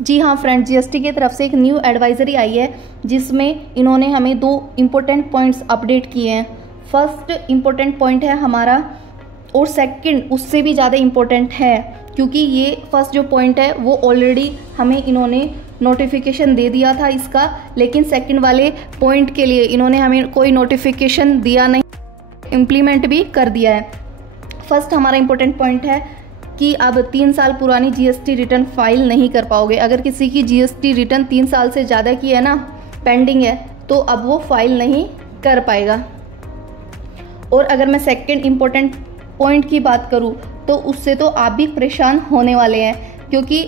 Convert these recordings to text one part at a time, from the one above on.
जी हाँ friend, GST की तरफ से एक न्यू एडवाइजरी आई है जिसमें इन्होंने हमें 2 इम्पोर्टेंट पॉइंट्स अपडेट किए हैं। फर्स्ट इम्पोर्टेंट पॉइंट है हमारा, और सेकंड उससे भी ज़्यादा इम्पोर्टेंट है, क्योंकि ये फर्स्ट जो पॉइंट है वो ऑलरेडी हमें इन्होंने नोटिफिकेशन दे दिया था इसका, लेकिन सेकंड वाले पॉइंट के लिए इन्होंने हमें कोई नोटिफिकेशन दिया नहीं, इम्प्लीमेंट भी कर दिया है। फर्स्ट हमारा इम्पोर्टेंट पॉइंट है कि अब 3 साल पुरानी जीएसटी रिटर्न फाइल नहीं कर पाओगे। अगर किसी की जीएसटी रिटर्न 3 साल से ज़्यादा की है ना, पेंडिंग है, तो अब वो फाइल नहीं कर पाएगा। और अगर मैं सेकंड इम्पोर्टेंट पॉइंट की बात करूँ तो उससे तो आप भी परेशान होने वाले हैं, क्योंकि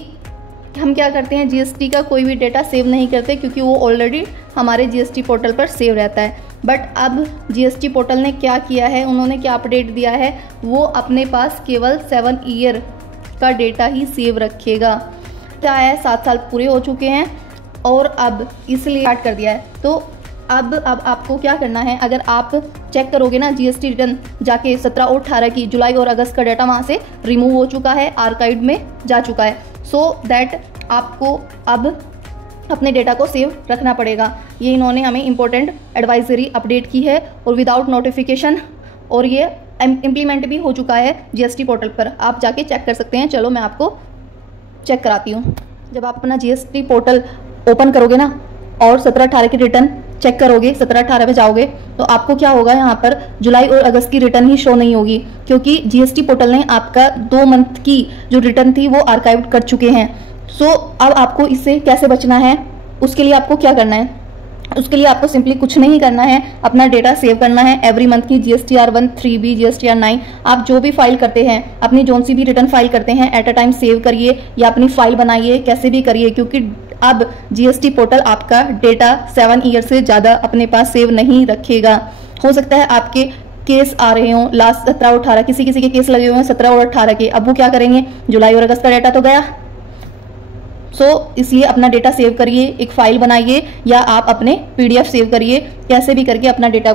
हम क्या करते हैं, जीएसटी का कोई भी डेटा सेव नहीं करते, क्योंकि वो ऑलरेडी हमारे जीएसटी पोर्टल पर सेव रहता है। बट अब जीएसटी पोर्टल ने क्या किया है, उन्होंने क्या अपडेट दिया है, वो अपने पास केवल 7 ईयर का डेटा ही सेव रखेगा। क्या है, 7 साल पूरे हो चुके हैं और अब इसलिए स्टार्ट कर दिया है। तो अब आपको क्या करना है, अगर आप चेक करोगे ना जीएसटी रिटर्न जाके 17 और 18 की जुलाई और अगस्त का डाटा वहाँ से रिमूव हो चुका है, आर्काइव में जा चुका है। सो दैट आपको अब अपने डेटा को सेव रखना पड़ेगा। ये इन्होंने हमें इम्पोर्टेंट एडवाइजरी अपडेट की है और विदाउट नोटिफिकेशन, और ये इम्प्लीमेंट भी हो चुका है जीएसटी पोर्टल पर। आप जाके चेक कर सकते हैं। चलो मैं आपको चेक कराती हूँ। जब आप अपना जीएसटी पोर्टल ओपन करोगे ना और 17-18 की रिटर्न चेक करोगे, 17-18 पे जाओगे, तो आपको क्या होगा, यहाँ पर जुलाई और अगस्त की रिटर्न ही शो नहीं होगी, क्योंकि जीएसटी पोर्टल ने आपका 2 मंथ की जो रिटर्न थी वो आर्काइव कर चुके हैं। सो अब आपको इससे कैसे बचना है, उसके लिए आपको क्या करना है, उसके लिए आपको सिंपली कुछ नहीं करना है, अपना डेटा सेव करना है। एवरी मंथ की जीएसटीआर 1, 3B, जीएसटीआर 9 आप जो भी फाइल करते हैं, अपनी जोन सी भी रिटर्न फाइल करते हैं, एट अ टाइम सेव करिए या अपनी फाइल बनाइए, कैसे भी करिए, क्योंकि अब जीएसटी पोर्टल आपका डेटा 7 ईयर से ज़्यादा अपने पास सेव नहीं रखेगा। हो सकता है आपके केस आ रहे हों लास्ट 17 और 18, किसी के केस लगे हुए हैं 17 और 18 के, अब वो क्या करेंगे, जुलाई और अगस्त का डाटा तो गया। इसलिए अपना डेटा सेव करिए, एक फाइल बनाइए या आप अपने PDF सेव करिए, कैसे भी करके अपना डेटा